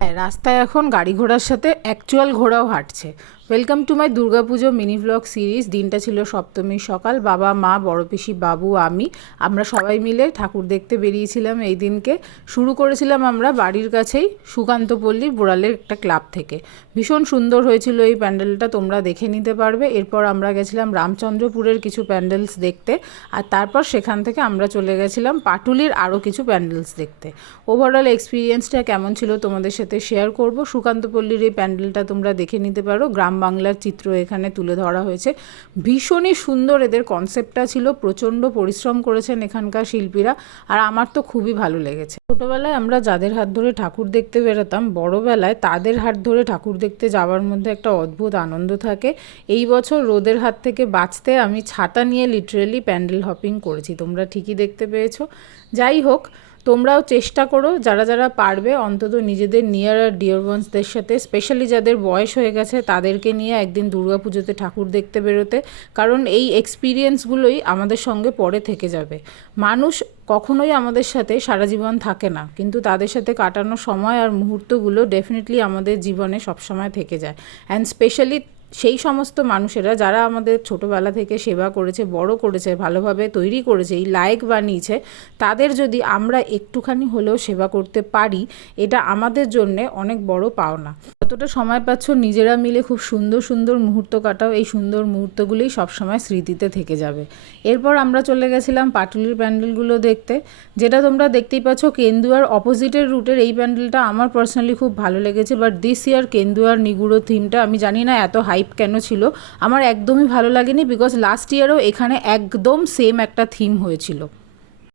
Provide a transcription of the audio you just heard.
হ্যাঁ, রাস্তায় এখন গাড়ি ঘোড়ার সাথে অ্যাকচুয়াল ঘোড়াও হাঁটছে। Welcome to my Durga Puja mini blog series. দিনটা ছিল সপ্তমীর সকাল। বাবা, মা, বড় পিসি, বাবু, আমরা সবাই মিলে ঠাকুর দেখতে বেরিয়েছিলাম। এই দিনকে শুরু করেছিলাম আমরা বাড়ির কাছেই সুকান্তপল্লী বোড়ালের একটা ক্লাব থেকে। ভীষণ সুন্দর হয়েছিল এই প্যান্ডেলটা, তোমরা দেখে নিতে পারবে। এরপর আমরা গেছিলাম রামচন্দ্রপুরের কিছু প্যান্ডেলস দেখতে, আর তারপর সেখান থেকে আমরা চলে গেছিলাম পাটুলির আরও কিছু প্যান্ডেলস দেখতে। ওভারঅল এক্সপিরিয়েন্সটা কেমন ছিল তোমাদের সাথে শেয়ার করব। সুকান্তপল্লীর এই প্যান্ডেলটা তোমরা দেখে নিতে পারো। গ্রাম বাংলার চিত্র এখানে তুলে ধরা হয়েছে। ভীষণই সুন্দর এদের কনসেপ্টটা ছিল। প্রচণ্ড পরিশ্রম করেছেন এখানকার শিল্পীরা, আর আমার তো খুবই ভালো লেগেছে। ছোটোবেলায় আমরা যাদের হাত ধরে ঠাকুর দেখতে বেরোতাম, বড়োবেলায় তাদের হাত ধরে ঠাকুর দেখতে যাওয়ার মধ্যে একটা অদ্ভুত আনন্দ থাকে। এই বছর রোদের হাত থেকে বাঁচতে আমি ছাতা নিয়ে লিটারেলি প্যান্ডেল হপিং করেছি, তোমরা ঠিকই দেখতে পেয়েছো। যাই হোক, তোমরাও চেষ্টা করো, যারা যারা পারবে অন্তত নিজেদের নিয়ার আর ডিয়ার ওয়ান্সদের সাথে, স্পেশালি যাদের বয়স হয়ে গেছে তাদেরকে নিয়ে একদিন দুর্গাপুজোতে ঠাকুর দেখতে বেরোতে। কারণ এই এক্সপিরিয়েন্সগুলোই আমাদের সঙ্গে পরে থেকে যাবে। মানুষ কখনোই আমাদের সাথে সারা জীবন থাকে না, কিন্তু তাদের সাথে কাটানো সময় আর মুহূর্তগুলো ডেফিনেটলি আমাদের জীবনে সবসময় থেকে যায়। অ্যান্ড স্পেশালি সেই সমস্ত মানুষেরা যারা আমাদের ছোটোবেলা থেকে সেবা করেছে, বড় করেছে, ভালোভাবে তৈরি করেছে, এই লায়ক বানিয়েছে, তাদের যদি আমরা একটুখানি হলেও সেবা করতে পারি, এটা আমাদের জন্যে অনেক বড় পাওনা। যতটা সময় পাচ্ছ নিজেরা মিলে খুব সুন্দর সুন্দর মুহূর্ত কাটাও। এই সুন্দর মুহূর্তগুলোই সবসময় স্মৃতিতে থেকে যাবে। এরপর আমরা চলে গেছিলাম পাটুলির প্যান্ডেলগুলো দেখতে। যেটা তোমরা দেখতেই পাচ্ছ, কেন্দুয়ার অপোজিটের রুটের এই প্যান্ডেলটা আমার পার্সোনালি খুব ভালো লেগেছে। বাট দিস ইয়ার কেন্দুয়ার নিগুড়ো থিমটা আমি জানি না এত হাইপ কেন ছিল, আমার একদমই ভালো লাগেনি। বিকজ লাস্ট ইয়ারও এখানে একদম সেম একটা থিম হয়েছিল।